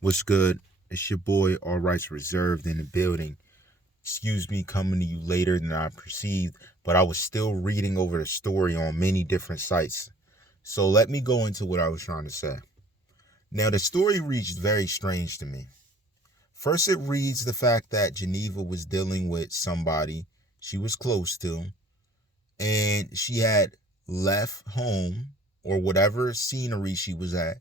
What's good? It's your boy, All Rights Reserved in the building. Excuse me coming to you later than I perceived, but I was still reading over the story on many different sites. So let me go into what I was trying to say. Now, the story reads very strange to me. First, it reads the fact that Geneva was dealing with somebody she was close to, and she had left home or whatever scenery she was at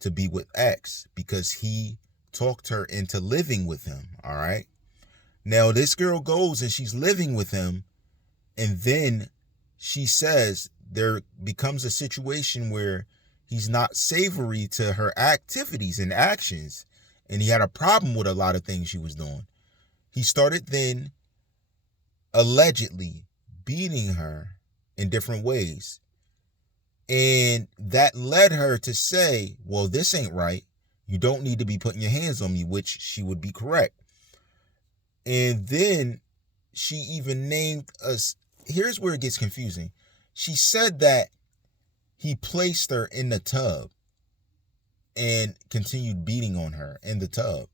to be with X because he talked her into living with him. All right. Now, this girl goes and she's living with him. And then she says there becomes a situation where he's not savory to her activities and actions. And he had a problem with a lot of things she was doing. He started then allegedly beating her in different ways. And that led her to say, well, this ain't right. You don't need to be putting your hands on me, which she would be correct. And then she even named us. Here's where it gets confusing. She said that he placed her in the tub and continued beating on her in the tub.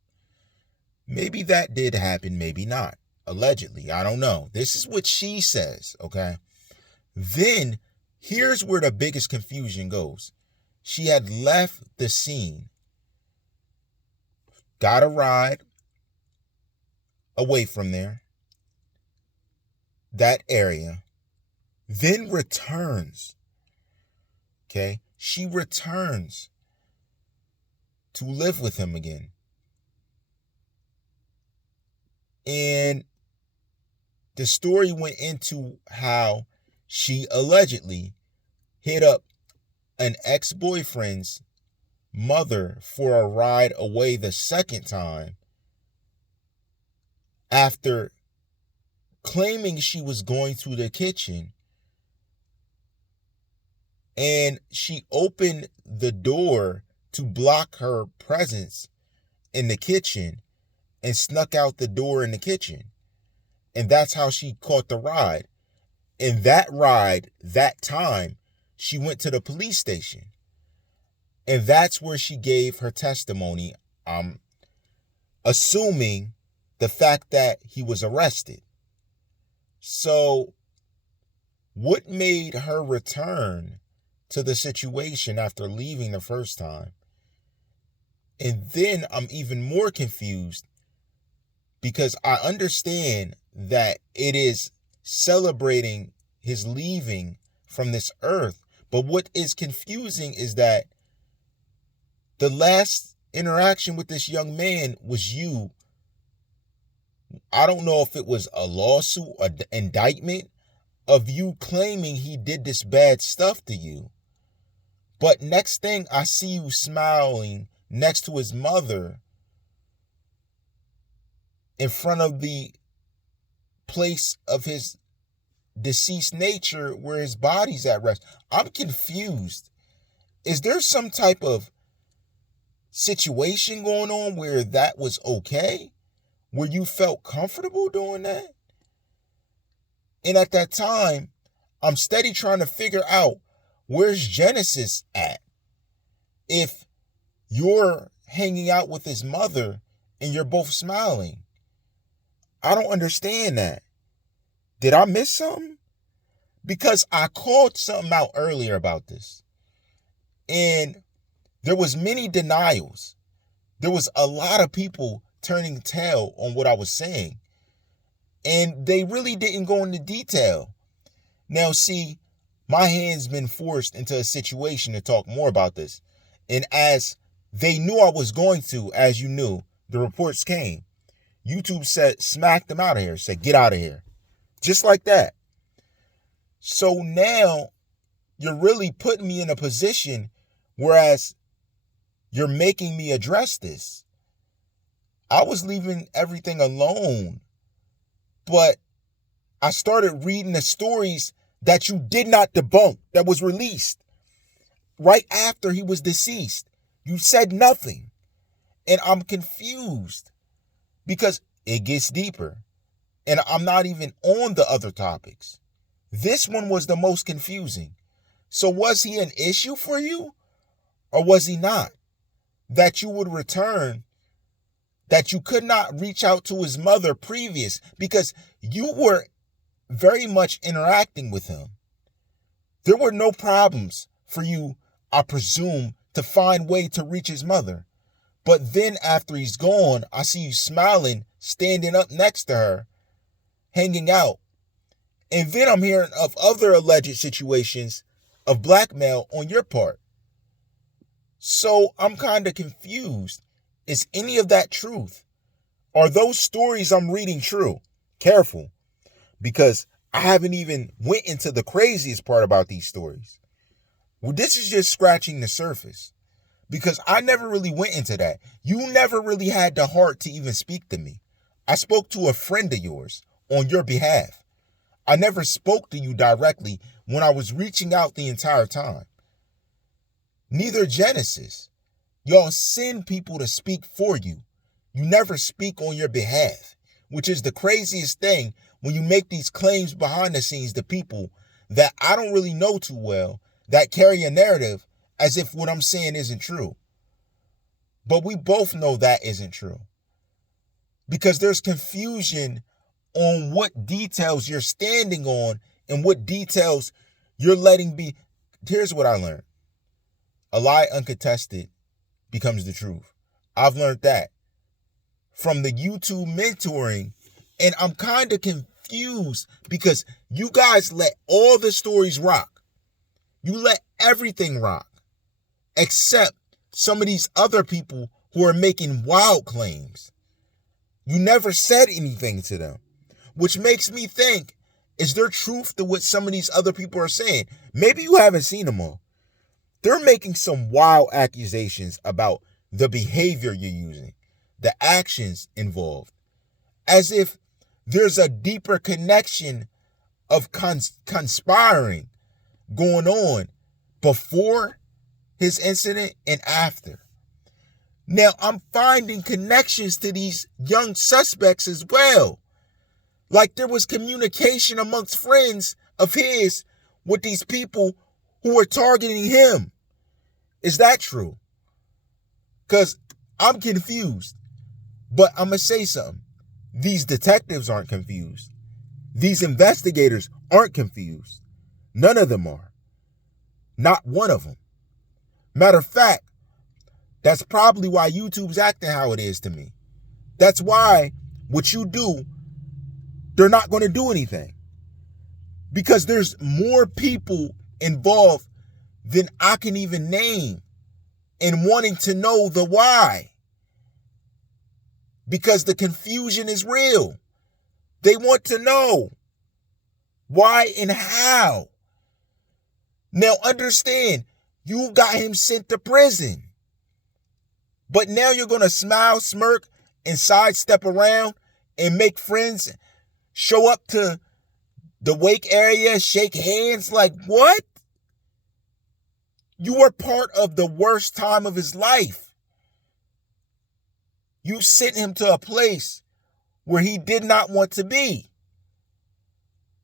Maybe that did happen, maybe not. Allegedly, I don't know. This is what she says, okay? Then here's where the biggest confusion goes. She had left the scene, got a ride away from there, that area, then returns. Okay? She returns to live with him again. And the story went into how she allegedly hit up an ex-boyfriend's mother for a ride away the second time after claiming she was going to the kitchen, and she opened the door to block her presence in the kitchen and snuck out the door in the kitchen. And that's how she caught the ride. And that ride, that time, she went to the police station. And that's where she gave her testimony, assuming the fact that he was arrested. So, what made her return to the situation after leaving the first time? And then I'm even more confused because I understand that it is celebrating his leaving from this earth. But what is confusing is that the last interaction with this young man was you. I don't know if it was a lawsuit or indictment of you claiming he did this bad stuff to you. But next thing, I see you smiling next to his mother in front of the place of his deceased nature where his body's at rest. I'm confused. Is there some type of situation going on where that was okay? Where you felt comfortable doing that? And at that time, I'm steady trying to figure out where's Genesis at. If you're hanging out with his mother and you're both smiling, I don't understand that. Did I miss something? Because I called something out earlier about this. And there was many denials. There was a lot of people turning tail on what I was saying. And they really didn't go into detail. Now, see, my hand's been forced into a situation to talk more about this. And as they knew I was going to, as you knew, the reports came. YouTube said, smack them out of here, said, get out of here. Just like that. So now you're really putting me in a position, whereas you're making me address this. I was leaving everything alone, but I started reading the stories that you did not debunk, that was released right after he was deceased. You said nothing. And I'm confused because it gets deeper. And I'm not even on the other topics. This one was the most confusing. So was he an issue for you or was he not? that you would return, that you could not reach out to his mother previous, because you were very much interacting with him. There were no problems for you, I presume, to find way to reach his mother. But then after he's gone, I see you smiling, standing up next to her, hanging out. And then I'm hearing of other alleged situations of blackmail on your part. So I'm kind of confused. Is any of that truth? Are those stories I'm reading true? Careful, because I haven't even went into the craziest part about these stories. Well, this is just scratching the surface, because I never really went into that. You never really had the heart to even speak to me. I spoke to a friend of yours on your behalf. I never spoke to you directly when I was reaching out the entire time. Neither Genesis. Y'all send people to speak for you. You never speak on your behalf, which is the craziest thing when you make these claims behind the scenes to people that I don't really know too well, that carry a narrative as if what I'm saying isn't true. But we both know that isn't true, because there's confusion on what details you're standing on and what details you're letting be. Here's what I learned. A lie uncontested becomes the truth. I've learned that from the YouTube mentoring, and I'm kind of confused because you guys let all the stories rock. You let everything rock, except some of these other people who are making wild claims. You never said anything to them, which makes me think, is there truth to what some of these other people are saying? Maybe you haven't seen them all. They're making some wild accusations about the behavior you're using, the actions involved, as if there's a deeper connection of conspiring going on before his incident and after. Now, I'm finding connections to these young suspects as well. Like there was communication amongst friends of his with these people who were targeting him. Is that true? Because I'm confused. But I'm going to say something. These detectives aren't confused. These investigators aren't confused. None of them are. Not one of them. Matter of fact, that's probably why YouTube's acting how it is to me. That's why what you do, they're not going to do anything. Because there's more people involved than I can even name and wanting to know the why. Because the confusion is real. They want to know why and how. Now understand, you got him sent to prison. But now you're going to smile, smirk, and sidestep around and make friends, show up to the wake area, shake hands, like what? You were part of the worst time of his life. You sent him to a place where he did not want to be.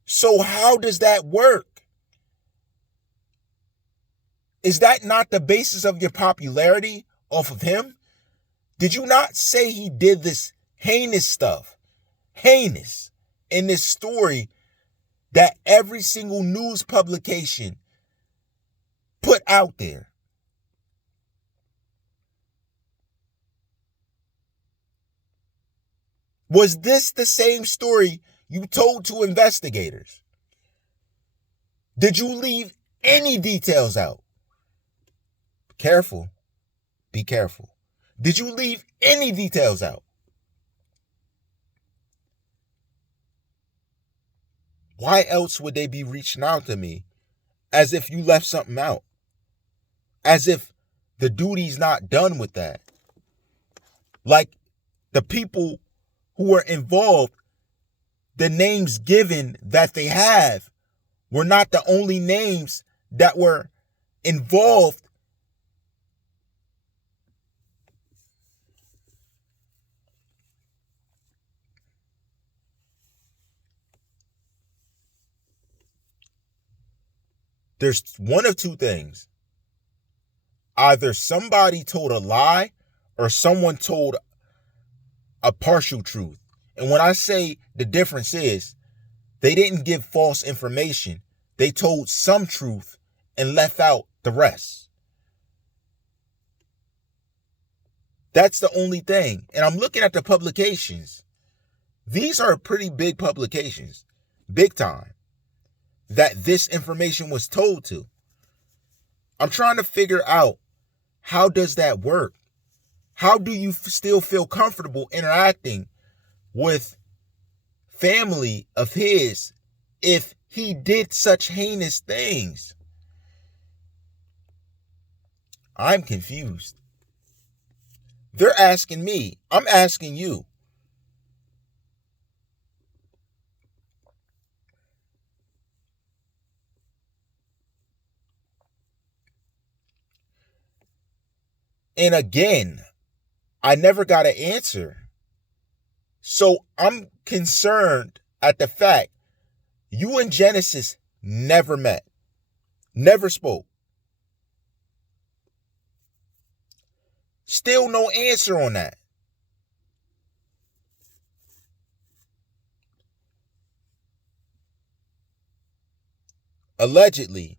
So how does that work? Is that not the basis of your popularity off of him? Did you not say he did this heinous stuff? Heinous. In this story that every single news publication put out there. Was this the same story you told to investigators? Did you leave any details out? Careful. Be careful. Did you leave any details out? Why else would they be reaching out to me as if you left something out? As if the duty's not done with that. Like the people who were involved, the names given that they have were not the only names that were involved. There's one of two things. Either somebody told a lie or someone told a partial truth. And when I say the difference is, they didn't give false information. They told some truth and left out the rest. That's the only thing. And I'm looking at the publications. These are pretty big publications, big time, that this information was told to. I'm trying to figure out, how does that work? How do you still feel comfortable interacting with family of his if he did such heinous things? I'm confused. They're asking me. I'm asking you. And again, I never got an answer. So I'm concerned at the fact you and Genesis never met, never spoke. Still no answer on that. Allegedly,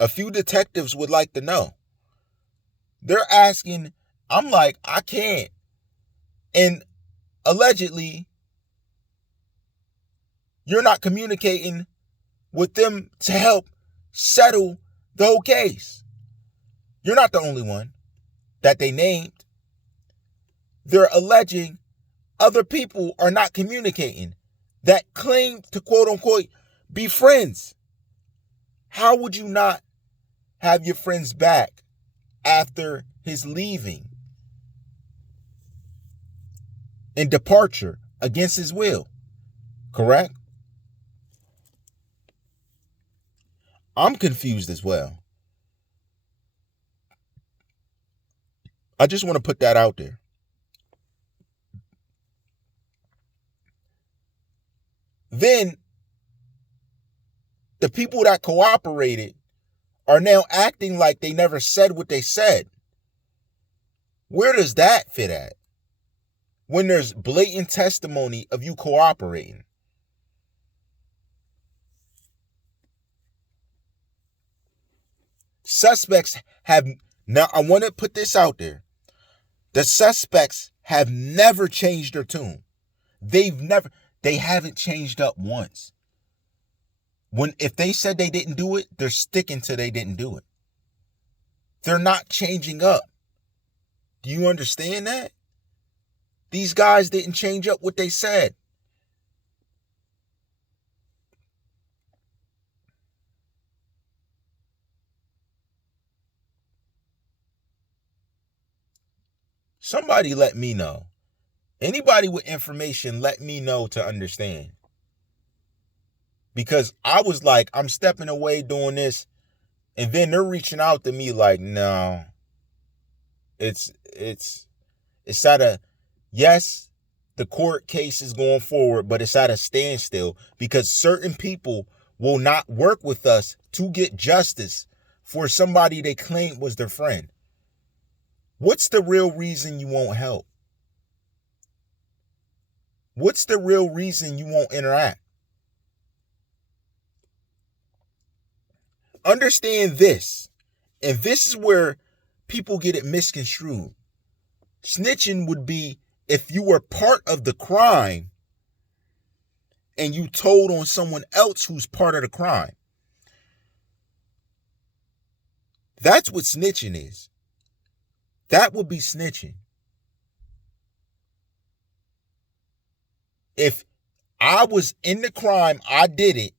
a few detectives would like to know. They're asking, I'm like, I can't. And allegedly, you're not communicating with them to help settle the whole case. You're not the only one that they named. They're alleging other people are not communicating that claim to quote unquote be friends. How would you not have your friends back after his leaving and departure against his will? Correct? I'm confused as well. I just want to put that out there. Then the people that cooperated are now acting like they never said what they said. Where does that fit at? When there's blatant testimony of you cooperating. Suspects have, now I want to put this out there. The suspects have never changed their tune. They haven't changed up once. If they said they didn't do it, they're sticking to they didn't do it. They're not changing up. Do you understand that? These guys didn't change up what they said. Somebody let me know. Anybody with information, let me know to understand. Because I was like, I'm stepping away doing this, and then they're reaching out to me like, no. It's at a, yes, the court case is going forward, but it's at a standstill because certain people will not work with us to get justice for somebody they claimed was their friend. What's the real reason you won't help? What's the real reason you won't interact? Understand this, and this is where people get it misconstrued. Snitching would be if you were part of the crime and you told on someone else who's part of the crime. That's what snitching is. That would be snitching. If I was in the crime, I did it,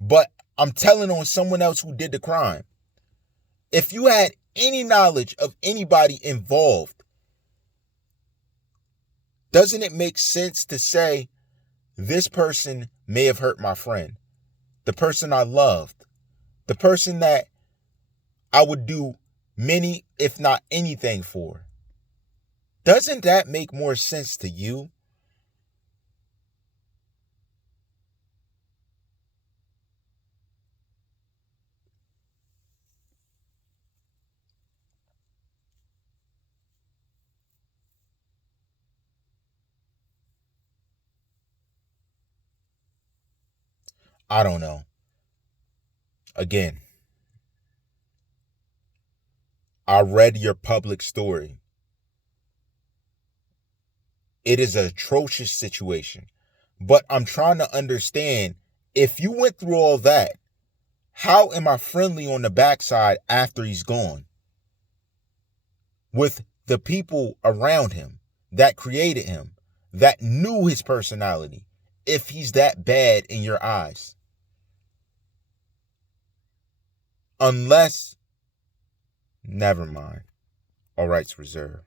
but I'm telling on someone else who did the crime. If you had any knowledge of anybody involved, doesn't it make sense to say, this person may have hurt my friend, the person I loved, the person that I would do many, if not anything for? Doesn't that make more sense to you? I don't know. Again, I read your public story. It is an atrocious situation. But I'm trying to understand, if you went through all that, how am I friendly on the backside after he's gone? With the people around him that created him, that knew his personality, if he's that bad in your eyes. Unless, never mind. All rights reserved.